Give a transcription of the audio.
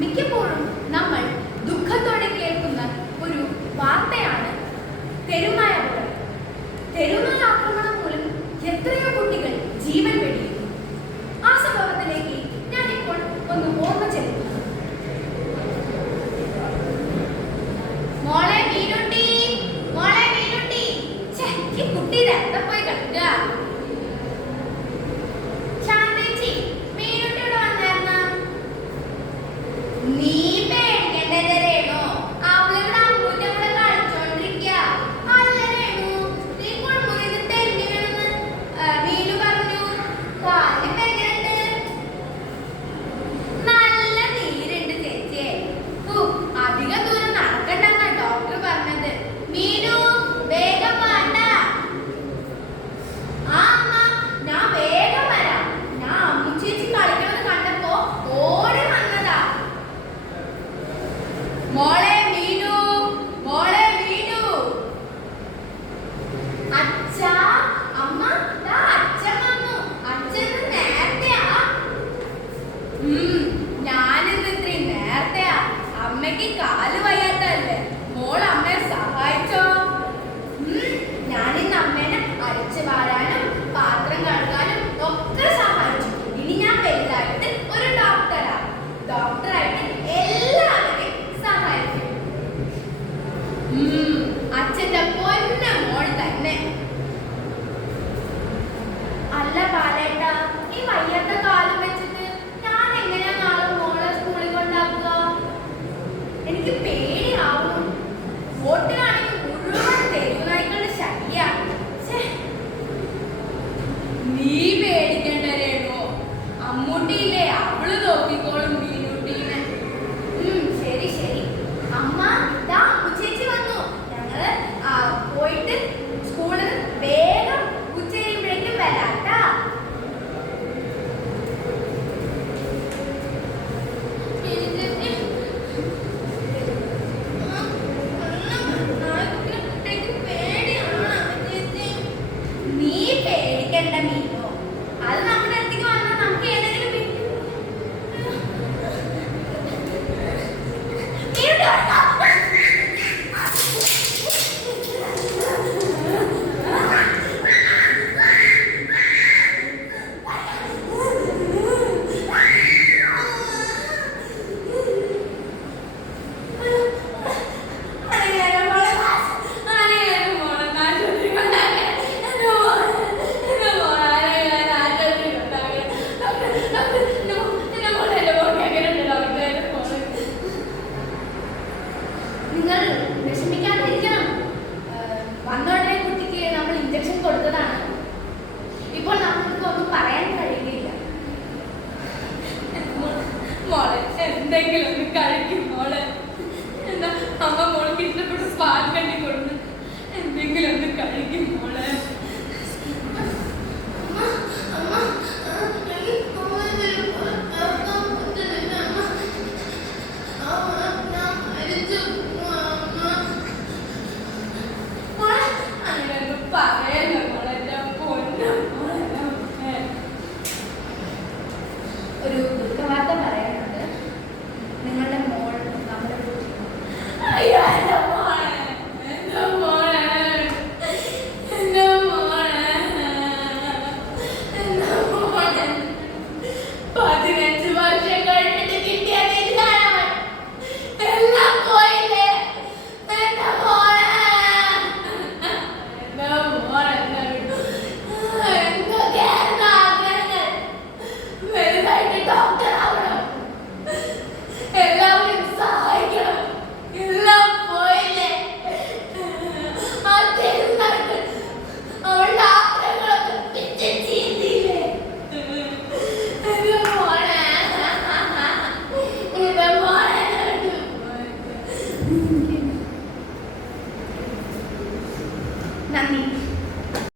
മിക്കപ്പോഴും നമ്മൾ ദുഃഖത്തോടെ കേൾക്കുന്ന ഒരു വാർത്തയാണ് തെരുവുനായ അപകടം. തെരുവുനായ ആക്രമണം മൂലം എത്രയോ കുട്ടികൾ ജീവൻ വെടിയുന്നു. ആ സംഭവത്തിലേക്ക് ഞാനിപ്പോൾ ഒന്ന് ഓർമ്മ ചെലുത്തുന്നു. മോളെ മീനുട്ടി, മോളെ മീനുട്ടി, ഈ കുട്ടി രക്തം പോയി കളിക്കുക. ശാന്തേച്ചി, മീനുട്ടി ഇവിടെ വന്നായിരുന്ന? നീ പേടിക്കണ്ട രേണു, അവളിവിടെ അമ്മൂന്റെ കൂടെ കളിച്ചോണ്ടിരിക്കുക. അല്ല രേണു, നീ കുളിമുറിന്ന് തെന്നി വീണെന്ന് മീനു പറഞ്ഞു. കാലിപ്പ എങ്ങനെയുണ്ട്? നല്ല നീരുണ്ട് ചേച്ചിയെ. അധികം ദൂരം നടക്കണ്ടെന്നാ ഡോക്ടർ പറഞ്ഞത്. മീനു വേഗം വേണ്ട. ആ അമ്മ, ഞാൻ വേഗം വരാം. ഞാൻ അമ്മു ചേച്ചി കളിക്കണമെന്ന് കണ്ടപ്പോ ഓടി വന്നതാ. മോളെ മീനു, മോളെ മീനു. അച്ഛാ, അമ്മ, ദാ അച്ഛൻ വന്നു. അച്ഛൻ നേരത്തെയാ? ഞാനിന്ന് ഇത്രയും നേരത്തെയാ. അമ്മയ്ക്ക് കാല് വയ്യാത്തല്ലേ, മോൾ അമ്മയെ സഹായിച്ചോ? ഞാനിന്ന് അമ്മേനെ അരച്ചു വാരാനും പാത്രം കഴുകാനും ഒക്കെ സഹായിച്ചു. ഇനി ഞാൻ വലുതായിട്ട് ഒരു ഡോക്ടറാ. ഡോക്ടറായിട്ട് എല്ലാവരെയും സഹായിക്കും. അച്ഛന്റെ പൊന്ന മോൾ തന്നെ. അല്ല ബാലേട്ടാ, ഈ വയ്യാത്ത കാലം വെച്ചിട്ട് ഞാൻ എങ്ങനെയാ നാളെ മോളെ സ്കൂളിൽ കൊണ്ടാക്കുക? എനിക്ക് പേടിയാവും. വോട്ടിനാണെങ്കിൽ മുഴുവൻ തെരുവുനായ്ക്കളുടെ ശല്യാണ്. നീ പേടിക്കണ്ട രേണു, അമ്മൂട്ടിയില്ലേ, അവള് നോക്കിക്കോളും മീനുട്ടീനെ. ശരി ശരി. അമ്മ, ദാ അമ്മു ചേച്ചി വന്നു. ഞങ്ങള് പോയിട്ട് സ്കൂളിൽ വേഗം ഉച്ചരിയുമ്പോഴേക്കും വരാട്ടാ. നീ പേടിക്കണ്ട മീനു, അത് നമ്മുടെ അടുത്തേക്ക് വന്നാൽ നമുക്ക് ഏതെങ്കിലും നിങ്ങൾ വിഷമിക്കാതിരിക്കണം. വന്നോടനെ കുട്ടിക്ക് നമ്മൾ ഇഞ്ചക്ഷൻ കൊടുത്തതാണ്. ഇപ്പോൾ നമുക്ക് ഒന്നും പറയാൻ കഴിയുകയില്ല. മോളെ എന്തെങ്കിലും ഒന്ന് കഴിക്കും മോളെ. എന്താ അമ്മ മോൾക്ക് ഇഷ്ടപ്പെട്ട പാൽ കണ്ടി കൊടുന്ന് എന്തെങ്കിലും ഒന്ന് കഴിക്കും മോളെ.